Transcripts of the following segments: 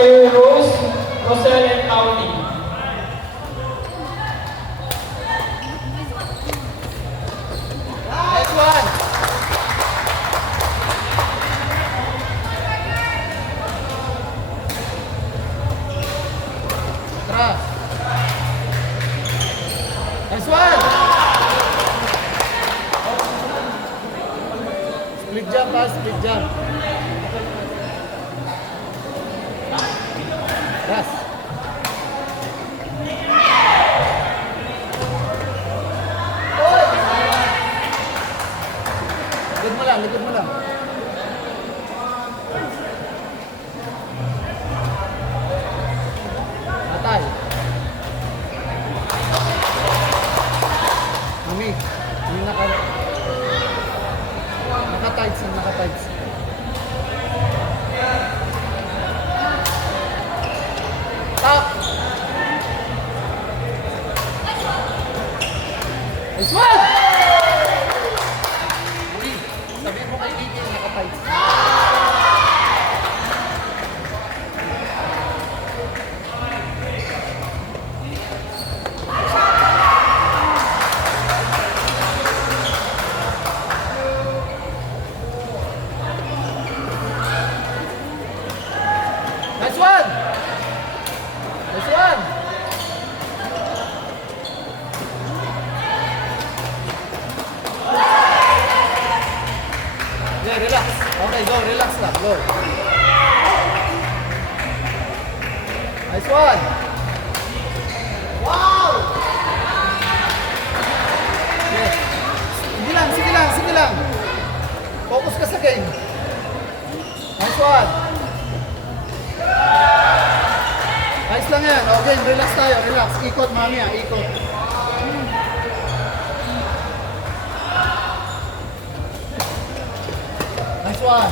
by Rose, Rosel, and Pauli. Next one. Atras. Next one. Split jump, split jump. Yes. Likod mo lang, likod mo lang. Atay. Mami, yung naka-tights, naka-tights. Stop! Nice one! Uy, sabihin mo kay Kiki yung naka-tights. Nice one! Nice one! Yeah, relax. Okay, go. Relax lang. Go. Nice one! Wow! Yes. Sige lang, sige lang, sige lang. Focus ka sa game. Nice one! Nice lang yan. Okay, relax tayo. Relax. Ikot, mami ah. Ikot. Nice one.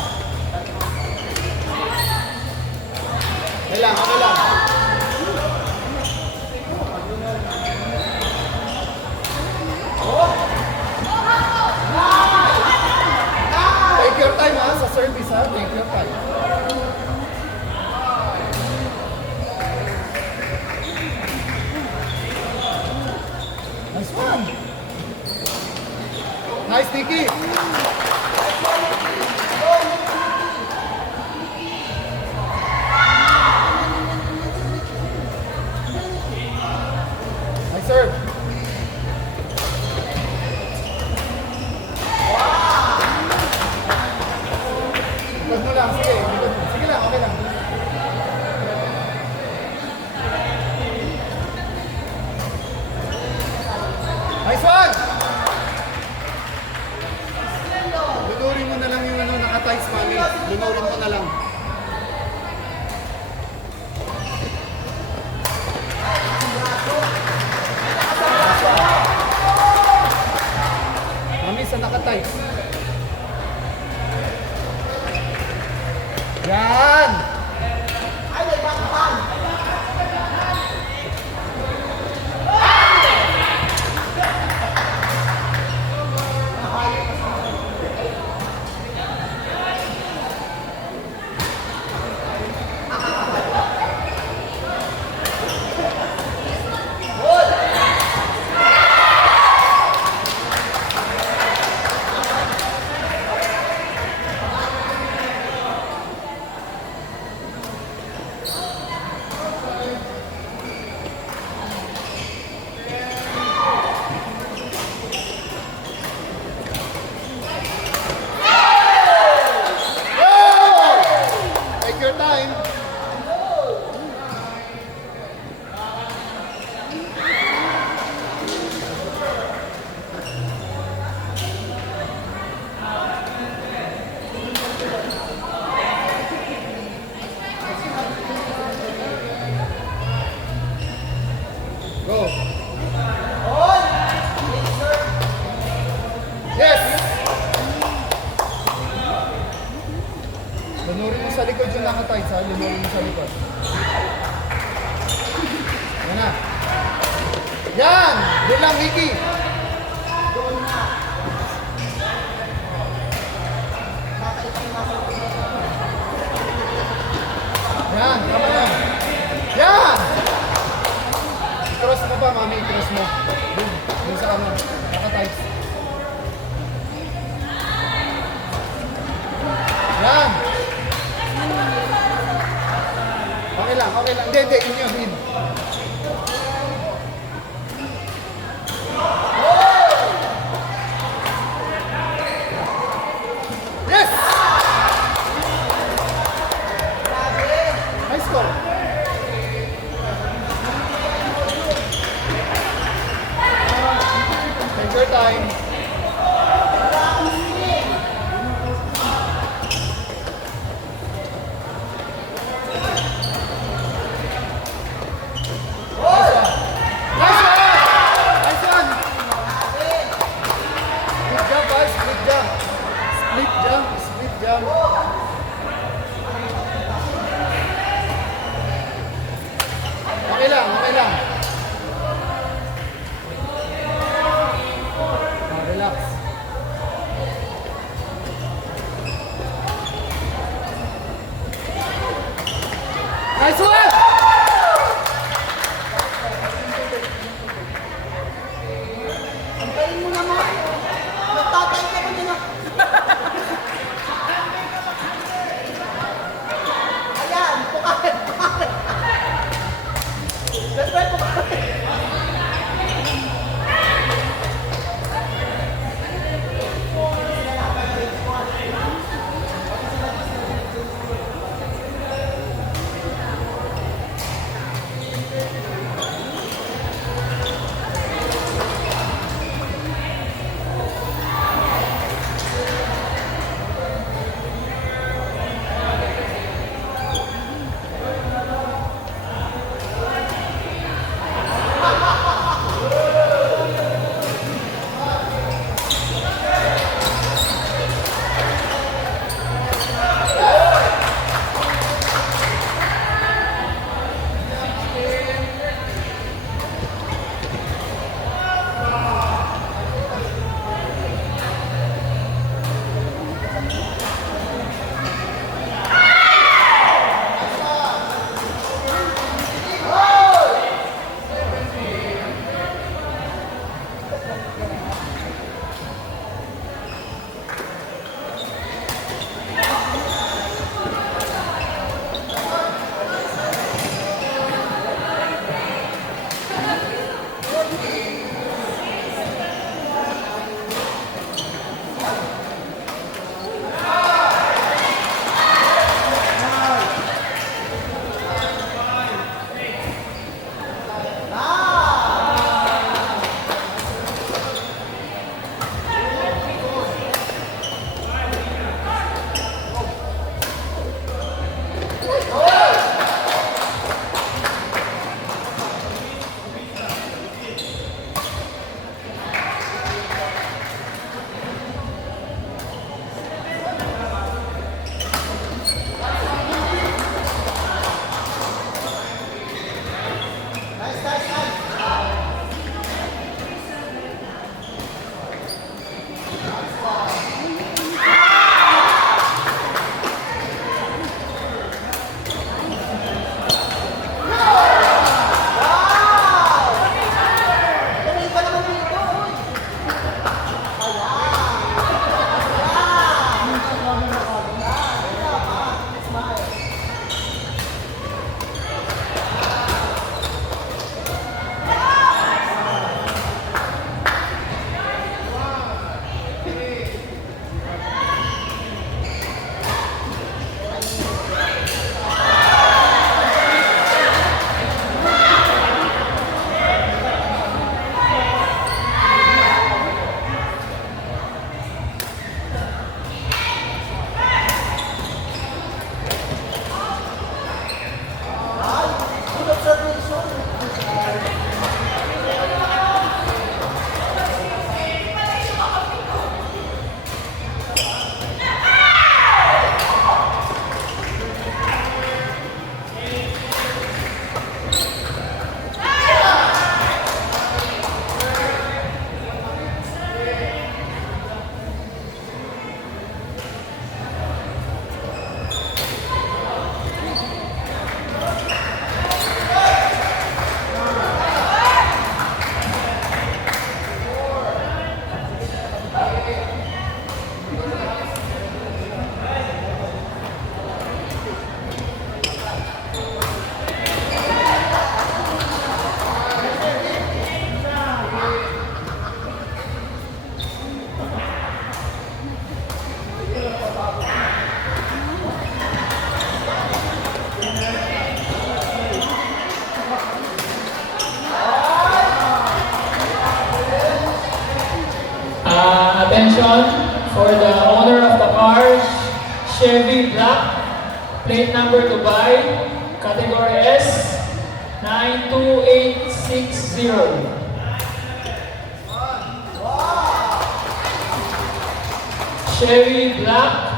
Okay lang, okay lang. Take your time ha, sa service ha. Take your time. Nice one. Nice, Nikki. Nice serve. Likod mo lang, sige. Likod mo. Sige lang, okay lang. Nice one! Lunurin mo na lang yung naka-tights, mami. Lunurin mo na lang. Mami, sa naka-tights. Yan! Take your time. Go. Yes. Lunurin mo sa likod yung naka-tights ha. Lunurin mo sa likod. Yan na. Yan! Doon lang, Mickey. Yan, tama na. ka, mami, cross mo. Boom. Doon sa ano, naka-tights. Yan. Okay lang, okay lang. Hindi, inyo, in. Yes! Nice score. Take your time. Nice one! Nice one! Split jump, guys. Split jump. Split jump. Split jump. Okay lang, okay lang. Attention for the owner of the car, Chevy Black, plate number Dubai, category S, 92860. Chevy Black,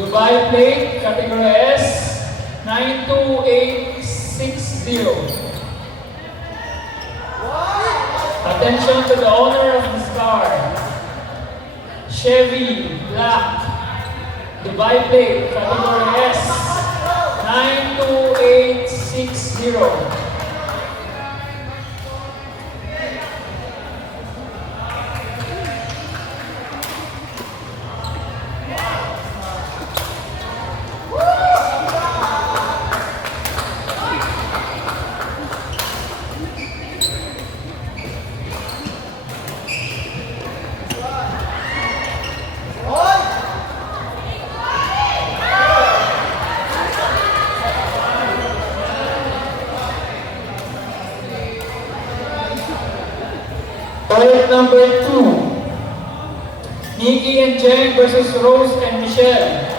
Dubai plate, category S, 92860. Attention to the owner of this car. Chevy Black, Dubai plate, category S, 92860. Plate number 2, Nikki and Jen versus Rose and Michelle.